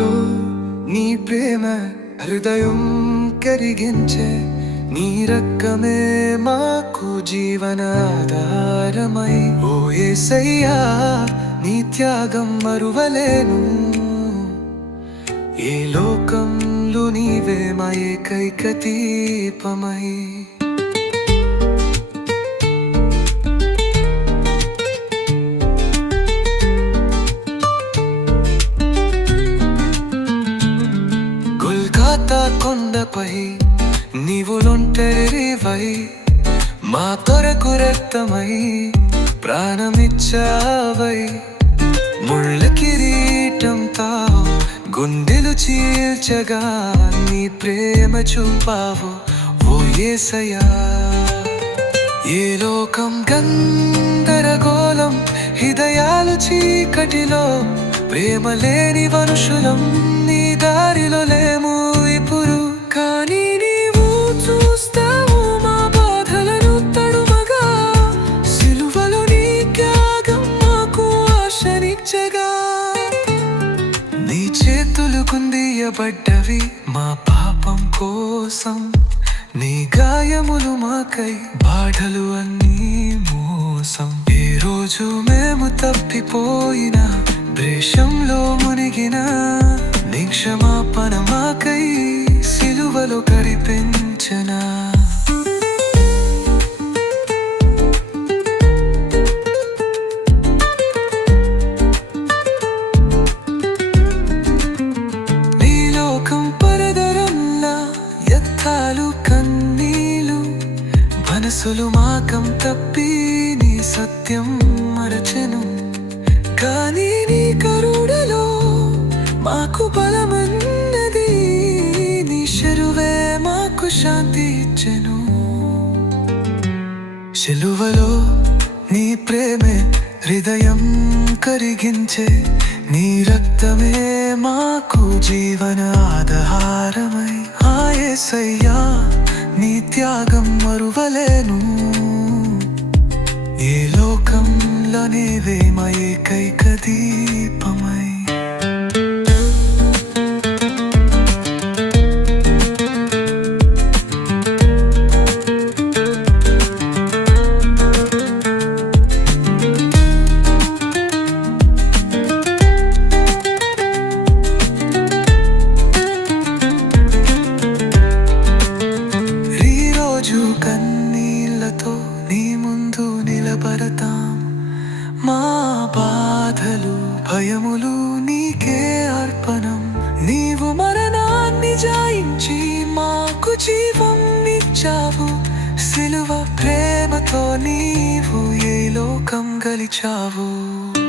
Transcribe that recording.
నీలో నీ ప్రేమ హృదయం కరిగించే నీ రక్కమే మాకు జీవనాధారమై. ఓ ఏసయ్యా నీ త్యాగం మరువలేను. ఏ లోకంలో నీవే మా ఏకైక దీపమై. మా కొరకు రక్తమై ప్రాణమిచ్చావై. ముళ్ళ కిరీటంతో గుండెలు చీల్చగా నీ ప్రేమ చూపావు ఓ ఏసయా ఏ లోకం గందరగోళం హృదయాలు చీకటిలో ప్రేమ లేని మనుషులం నీ దారిలో లే చేతులు మా పాపం కోసం. నీ గాయములు మాకై బాధలు అన్నీ మోసం. ఏ రోజు మేము తప్పిపోయిన ద్వేషంలో మునిగిన నీ క్షమాపణ మాకై సిలువలో కరిపించనా. మనసులు మాకం తప్పి నీ సత్యం మరచెను. కానీ నీ కరుడలో మాకు బలమన్నది. నీ శరువే మాకు శాంతి ఇచ్చెను. శిలువలో నీ ప్రేమే హృదయం కరిగించే. నీ రక్తమే మాకు జీవన ఆధారమై. ఆయసయ్యా నీ త్యాగం మరువలేను. ఏ లోకంలోనే వేమ ఏకైకదీ రోజు కన్నీళ్ళతో నీ ముందు నిలబడతాం. మా బాధలు భయములు నీకే అర్పణం. నీవు మరణాన్ని జాయించి మాకు జీవం ఇచ్చావు. సిలువ ప్రేమతో నీవు ఏ లోకం గలిచావు?